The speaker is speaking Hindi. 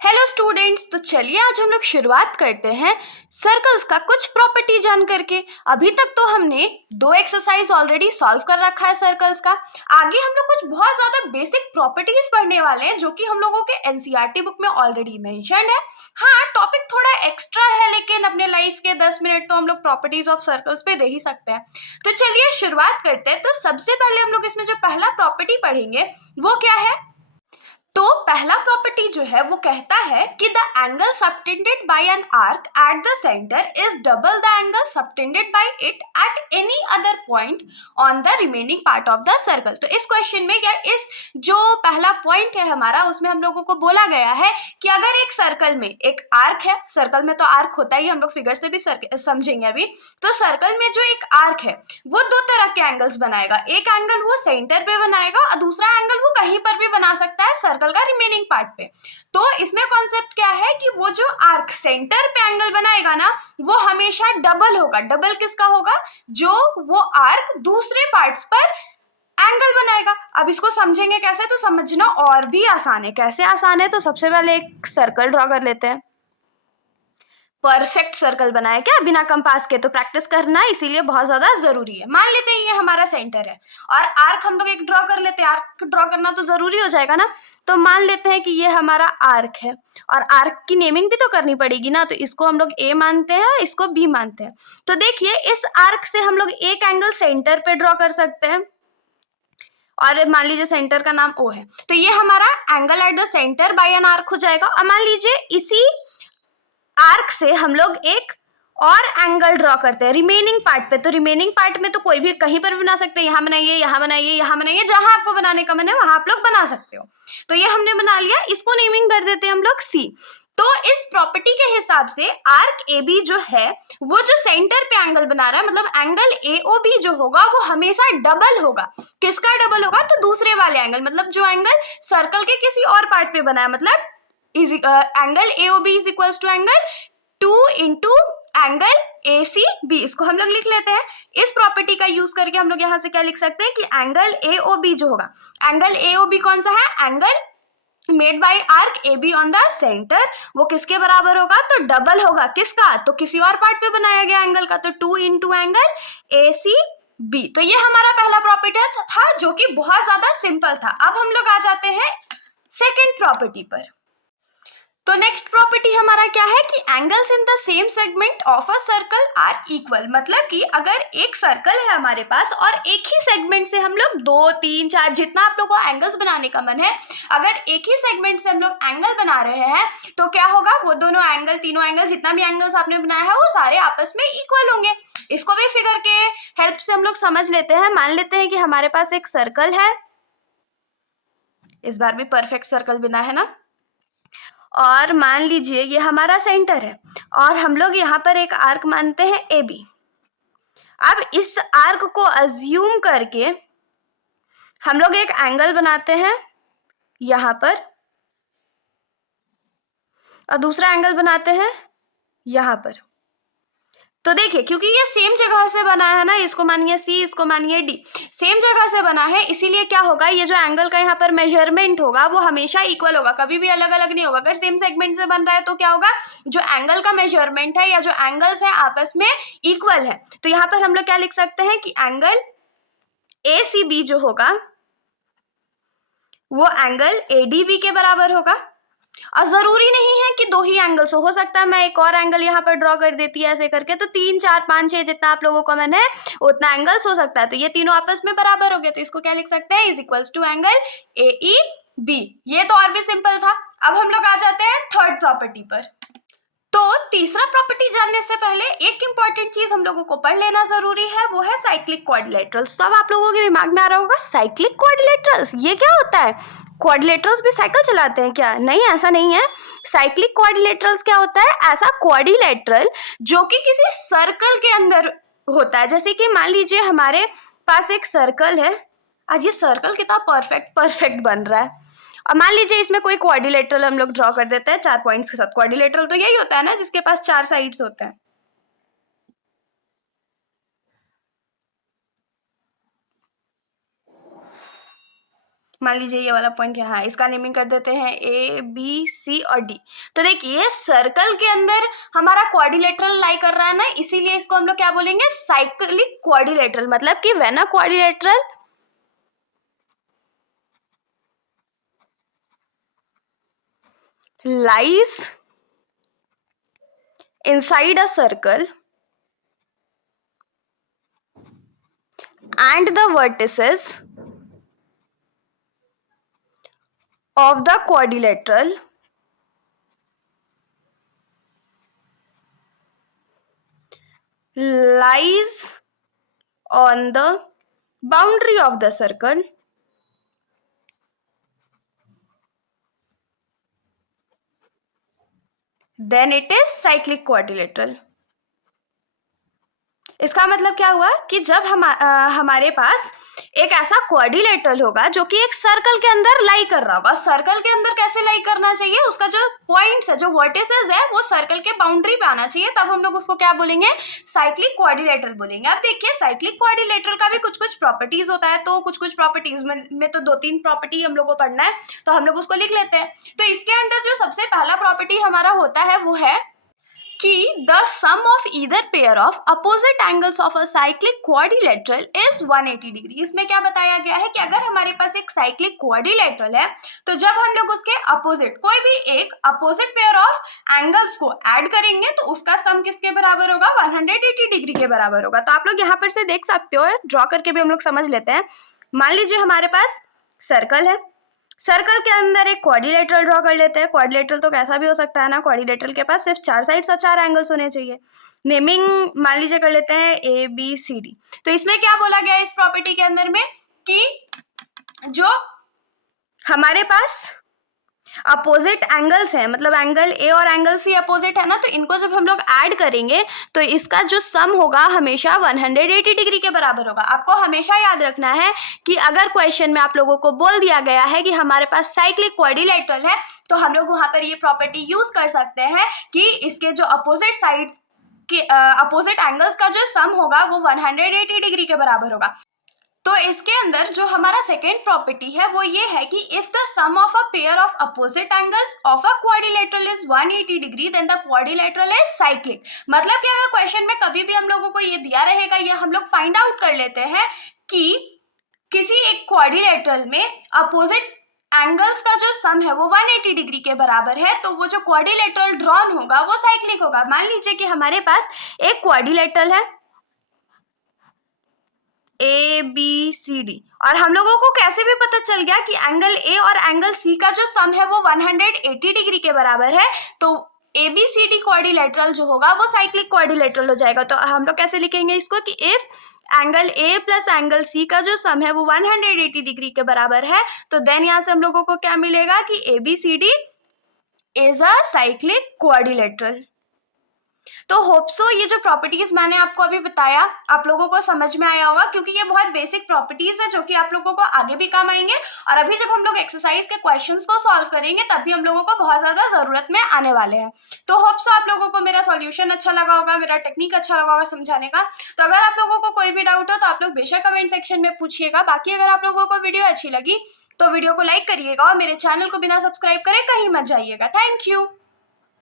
हेलो स्टूडेंट्स, तो चलिए आज हम लोग शुरुआत करते हैं सर्कल्स का कुछ प्रॉपर्टी जान करके। अभी तक तो हमने दो एक्सरसाइज ऑलरेडी सॉल्व कर रखा है सर्कल्स का। आगे हम लोग कुछ बहुत ज्यादा बेसिक प्रॉपर्टीज पढ़ने वाले हैं जो कि हम लोगों के एनसीईआरटी बुक में ऑलरेडी मेंशन्ड है। हाँ, टॉपिक थोड़ा एक्स्ट्रा है, लेकिन अपने लाइफ के 10 मिनट तो हम लोग प्रॉपर्टीज ऑफ सर्कल्स पे दे ही सकते हैं। तो चलिए शुरुआत करते हैं। तो सबसे पहले हम लोग इसमें जो पहला प्रॉपर्टी पढ़ेंगे वो क्या है। तो पहला प्रॉपर्टी जो है वो कहता है कि the angle subtended bye an arc eight the centre is double the angle subtended bye it at any other point on the remaining part of the circle. तो इस क्वेश्चन में या इस जो पहला पॉइंट है हमारा, उसमें हम लोगों को बोला गया है कि अगर एक सर्कल में एक आर्क है, सर्कल में तो आर्क होता ही, हम लोग फिगर से भी समझेंगे अभी। तो सर्कल में जो एक आर्क है वो दो तरह के एंगल्स बनाएगा। एक एंगल वो सेंटर पे बनाएगा और दूसरा एंगल वो कहीं पर भी बना सकता है सर्कल का रिमेनिंग पार्ट पे। तो इसमें कॉन्सेप्ट क्या है कि वो जो आर्क सेंटर पे एंगल बनाएगा ना, वो हमेशा डबल होगा। डबल किसका होगा? जो वो आर्क दूसरे पार्ट्स पर एंगल बनाएगा। अब इसको समझेंगे कैसे, तो समझना और भी आसान है। कैसे आसान है? तो सबसे पहले एक सर्कल ड्रॉ कर लेते हैं। परफेक्ट सर्कल बनाया क्या बिना कंपास के? तो प्रैक्टिस करना इसीलिए बहुत ज्यादा जरूरी है। मान लेते हैं ये हमारा सेंटर है और आर्क हम लोग एक ड्रॉ कर लेते हैं। आर्क ड्रॉ करना तो जरूरी हो जाएगा ना। तो मान लेते हैं कि ये हमारा आर्क है और आर्क की नेमिंग भी तो करनी पड़ेगी ना। तो इसको हम लोग ए मानते हैं, इसको बी मानते हैं। तो देखिए, इस आर्क से हम लोग एक एंगल सेंटर पे ड्रॉ कर सकते हैं और मान लीजिए सेंटर का नाम ओ है। तो ये हमारा angle at the centre by an arc हो जाएगा। और मान लीजिए इसी आर्क से हम लोग एक और एंगल ड्रॉ करते हैं रिमेनिंग पार्ट पे। तो रिमेनिंग पार्ट में तो कोई भी कहीं पर भी बना सकते हैं। यहाँ बनाइए, यहाँ बनाइए, यहाँ बनाइए, जहां आपको बनाने का मन है वहां आप लोग बना सकते हो। तो ये हमने बना लिया, इसको नेमिंग कर देते हैं हम लोग सी। तो इस प्रॉपर्टी के हिसाब से आर्क ए बी जो है वो जो सेंटर पे एंगल बना रहा है, मतलब एंगल ए ओ बी जो होगा वो हमेशा डबल होगा। किसका डबल होगा? तो दूसरे वाले एंगल, मतलब जो एंगल सर्कल के किसी और पार्ट पे बना है, मतलब angle A O B is equals to angle 2 into angle A C B. इसको हम लोग लिख लेते हैं। इस प्रॉपर्टी का यूज करके हम लोग यहाँ से क्या लिख सकते हैं कि एंगल ए ओ बी जो होगा, एंगल ए ओ बी कौन सा है? Angle made by arc A be on the centre, वो किसके बराबर होगा? तो डबल होगा। किसका? तो किसी और पार्ट पे बनाया गया एंगल का। तो 2 into angle A C B. तो ये हमारा पहला प्रॉपर्टी था जो कि बहुत ज्यादा सिंपल था। अब हम लोग आ जाते हैं सेकेंड प्रॉपर्टी पर। तो नेक्स्ट प्रॉपर्टी हमारा क्या है कि angles in the same segment of a circle are equal. मतलब कि अगर एक सर्कल है हमारे पास और एक ही सेगमेंट से हम लोग 2, 3, 4 जितना आप लोगों को एंगल्स बनाने का मन है, अगर एक ही सेगमेंट से हम लोग एंगल बना रहे हैं तो क्या होगा? वो दोनों एंगल, तीनों एंगल, जितना भी एंगल्स आपने बनाया है वो सारे आपस में इक्वल होंगे। इसको भी फिगर के हेल्प से हम लोग समझ लेते हैं। मान लेते हैं कि हमारे पास एक सर्कल है, इस बार भी परफेक्ट सर्कल बना है ना। और मान लीजिए ये हमारा सेंटर है और हम लोग यहाँ पर एक आर्क मानते हैं ए बी। अब इस आर्क को अज्यूम करके हम लोग एक एंगल बनाते हैं यहाँ पर और दूसरा एंगल बनाते हैं यहाँ पर। तो देखिए, क्योंकि ये सेम जगह से बना है ना, इसको मानिए सी, इसको मानिए डी, सेम जगह से बना है, इसीलिए क्या होगा, ये जो एंगल का यहाँ पर मेजरमेंट होगा वो हमेशा इक्वल होगा, कभी भी अलग अलग नहीं होगा। अगर सेम सेगमेंट से बन रहा है तो क्या होगा, जो एंगल का मेजरमेंट है या जो एंगल्स है आपस में इक्वल है। तो यहाँ पर हम लोग क्या लिख सकते हैं कि एंगल ए सी बी जो होगा वो एंगल ए डी बी के बराबर होगा। और जरूरी नहीं है कि दो ही एंगल्स हो सकता है मैं एक और एंगल यहाँ पर ड्रॉ कर देती है ऐसे करके। तो 3, 4, 5, 6 जितना आप लोगों को मन है उतना एंगल्स हो सकता है। तो ये तीनों आपस में बराबर हो गए, तो इसको क्या लिख सकते हैं? Is equals to angle A E B. ये तो और भी सिंपल था। अब हम लोग आ जाते हैं थर्ड प्रॉपर्टी पर। तो तीसरा प्रॉपर्टी जानने से पहले एक इंपॉर्टेंट चीज हम लोगों को पढ़ लेना जरूरी है, वो है साइक्लिक क्वाड्रिलेटरल्स। तो अब आप लोगों के दिमाग में आ रहा होगा साइक्लिक क्वाड्रिलेटरल्स ये क्या होता है? क्वाड्रिलेटरल्स भी साइकिल चलाते हैं क्या? नहीं, ऐसा नहीं है। साइक्लिक क्वाड्रिलेटरल्स क्या होता है? ऐसा क्वाड्रिलेटरल जो कि किसी सर्कल के अंदर होता है। जैसे कि मान लीजिए हमारे पास एक सर्कल है, आज ये सर्कल कितना परफेक्ट बन रहा है। और मान लीजिए इसमें कोई क्वाड्रिलेटरल हम लोग ड्रॉ कर देते हैं 4 पॉइंट्स के साथ। क्वाड्रिलेटरल तो यही होता है ना जिसके पास 4 साइड्स होते हैं। मान लीजिए ये वाला पॉइंट है, हाँ इसका नेमिंग कर देते हैं ए बी सी और डी। तो देखिए सर्कल के अंदर हमारा क्वाड्रिलेटरल लाई कर रहा है ना, इसीलिए इसको हम लोग क्या बोलेंगे, साइक्लिक क्वाड्रिलेटरल। मतलब कि when a quadrilateral lies inside a circle and the vertices of the quadrilateral lies on the boundary of the circle, then it is cyclic quadrilateral। इसका मतलब क्या हुआ कि जब हमारे पास एक ऐसा क्वाड्रिलेटरल होगा जो कि एक सर्कल के अंदर लाई कर रहा होगा। सर्कल के अंदर कैसे लाई करना चाहिए, उसका जो पॉइंट्स है, जो वर्टिसेस है, वो सर्कल के बाउंड्री पे आना चाहिए, तब हम लोग उसको क्या बोलेंगे, साइक्लिक क्वाड्रिलेटरल बोलेंगे। अब देखिए साइक्लिक क्वाड्रिलेटरल का भी कुछ कुछ प्रॉपर्टीज होता है, तो कुछ कुछ प्रॉपर्टीज में तो 2-3 प्रॉपर्टी हम लोग को पढ़ना है, तो हम लोग उसको लिख लेते हैं। तो इसके अंदर जो सबसे पहला प्रॉपर्टी हमारा होता है वो है कि the sum of either pair of opposite angles of a cyclic quadrilateral is 180 degree. इसमें क्या बताया गया है कि अगर हमारे पास एक साइक्लिक क्वाड्रिलेटरल है तो जब हम लोग उसके अपोजिट कोई भी एक अपोजिट पेयर ऑफ एंगल्स को ऐड करेंगे तो उसका सम किसके बराबर होगा, 180 डिग्री के बराबर होगा। तो आप लोग यहाँ पर से देख सकते हो, ड्रॉ करके भी हम लोग समझ लेते हैं। मान लीजिए हमारे पास सर्कल है, सर्कल के अंदर एक क्वाड्रिलेटरल ड्रॉ कर लेते हैं। क्वाड्रिलेटरल तो कैसा भी हो सकता है ना, क्वाड्रिलेटरल के पास सिर्फ 4 साइड्स और 4 एंगल्स होने चाहिए। नेमिंग मान लीजिए कर लेते हैं ए बी सी डी। तो इसमें क्या बोला गया इस प्रॉपर्टी के अंदर में कि जो हमारे पास अपोजिट एंगल्स हैं, मतलब एंगल ए और एंगल सी अपोजिट है ना, तो इनको जब हम लोग ऐड करेंगे तो इसका जो सम होगा हमेशा 180 डिग्री के बराबर होगा। आपको हमेशा याद रखना है कि अगर क्वेश्चन में आप लोगों को बोल दिया गया है कि हमारे पास साइक्लिक क्वाड्रिलेटरल है, तो हम लोग वहां पर ये प्रॉपर्टी यूज कर सकते हैं कि इसके जो अपोजिट साइड के अपोजिट एंगल्स का जो सम होगा वो 180 डिग्री के बराबर होगा। तो इसके अंदर जो हमारा सेकेंड प्रॉपर्टी है वो ये है कि if the sum of a pair of opposite angles of a quadrilateral is 180 degree then the quadrilateral is cyclic. मतलब कि अगर क्वेश्चन में कभी भी हम लोगों को ये दिया रहेगा, ये हम लोग फाइंड आउट कर लेते हैं कि किसी एक क्वाड्रिलेटरल में अपोजिट एंगल्स का जो सम है वो 180 डिग्री के बराबर है, तो वो जो क्वाड्रिलेटरल ड्रॉन होगा वो साइक्लिक होगा। मान लीजिए कि हमारे पास एक क्वाड्रिलेटरल है ए बी सी डी, और हम लोगों को कैसे भी पता चल गया कि एंगल ए और एंगल सी का जो सम है वो 180 डिग्री के बराबर है, तो A B C D quadrilateral जो होगा वो साइक्लिक क्वाड्रिलेटरल हो जाएगा। तो हम लोग कैसे लिखेंगे इसको कि if angle A plus angle C का जो सम है वो 180 डिग्री के बराबर है, तो देन यहाँ से हम लोगों को क्या मिलेगा कि A B C D is a cyclic quadrilateral. तो होप सो ये जो प्रॉपर्टीज मैंने आपको अभी बताया आप लोगों को समझ में आया होगा, क्योंकि ये बहुत बेसिक प्रॉपर्टीज है जो कि आप लोगों को आगे भी काम आएंगे, और अभी जब हम लोग एक्सरसाइज के क्वेश्चंस को सॉल्व करेंगे तब भी हम लोगों को बहुत ज़्यादा ज़रूरत में आने वाले हैं। तो होप सो आप लोगों को मेरा सॉल्यूशन अच्छा लगा होगा, मेरा टेक्निक अच्छा लगा होगा समझाने का। तो अगर आप लोगों को कोई भी डाउट हो तो आप लोग बेशक कमेंट सेक्शन में पूछिएगा। बाकी अगर आप लोगों को वीडियो अच्छी लगी तो वीडियो को लाइक करिएगा और मेरे चैनल को बिना सब्सक्राइब करे कहीं मत जाइएगा। Thank you.